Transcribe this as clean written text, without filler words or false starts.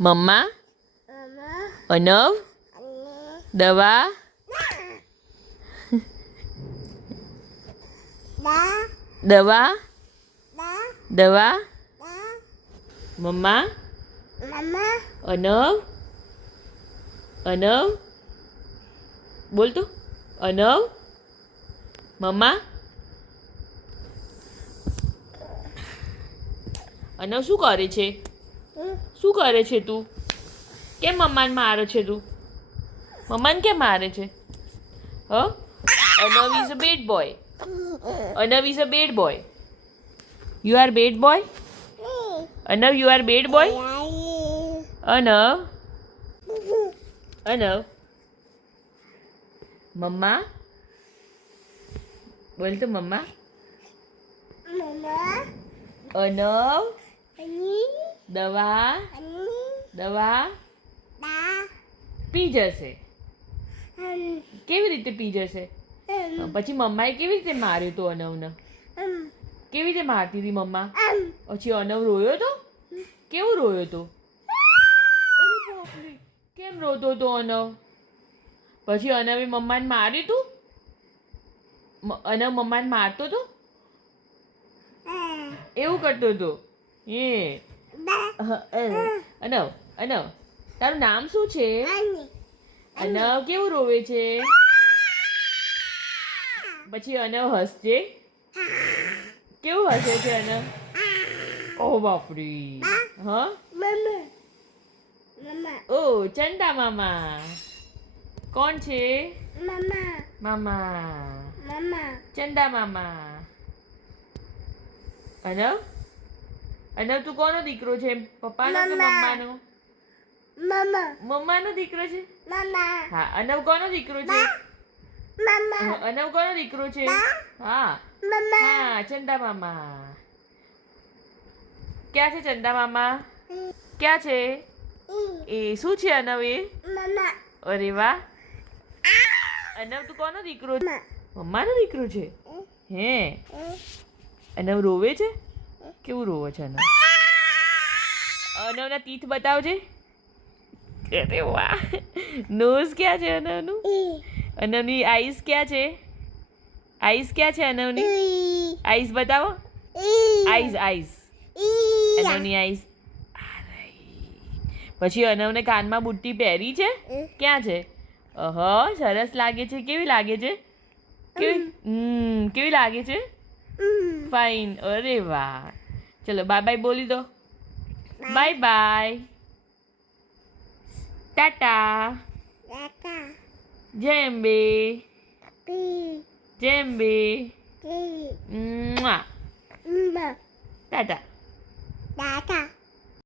મમ્મા અનવ દવા દવા દવા મમ્મા અનવ અનવ બોલ તો અનવ મમ્મા અનવ શું કરે છે તું કેમ મમ્માને મારે છે તું મમ્માને કેમ મારે છે હ Anav is a bad boy Anav is a bad boy you are bad boy Anav you are bad boy Anav Anav મમ્મા બોલ તો મમ્મા અનવ દવા દવા પી જશે કેવી રીતે પી જશે પછી મમ્માએ કેવી રીતે માર્યો તો અનવને કેવી રીતે મારતી હતી મમ્મા પછી અનવ રોયો તો કેવું રોયો તો કેમ રોતો તો અનવ પછી અનવે મમ્માને માર્યું તું અનવ મમ્માને મારતો તો એવું કરતો હતો એ અનવ અનવ તારું નામ શું છે અનવ કેવું રોવે છે પછી અનવ હસશે કેવું હસે છે અનવ ઓહ બાપરી હા ઓ ચંદા મામા કોણ છે મામા ચંદા મામા અનવ અનવ તું કોનો દીકરો છે પપ્પાનો કે મમ્માનો મમ્માનો દીકરો છે હા અનવ કોનો દીકરો છે અનવ કોનો દીકરો છે હા હા ચંદા મામા ક્યાં છે ચંદા મામા ક્યાં છે એ શું છે અનવ એ અરે વાહ અનવ તું કોનો દીકરો મમ્માનો દીકરો છે હે અનવ રોવે છે કેવું રોવે છે અનવ અનવના તીથ બતાવજે અરે વાહ નોઝ ક્યાં છે અનવનું અનવની આઈસ ક્યાં છે ક્યાં છે અનવની આઈસ બતાવો આઈસ અનવની આઈસ પછી અનવને કાનમાં બુટ્ટી પહેરી છે ક્યાં છે સરસ લાગે છે કેવી લાગે છે કેવી લાગે છે ફાઇન અરે વાહ ચલો બાય બાય બોલી દો બાય બાય ટાટા જેમ્બે ટાટા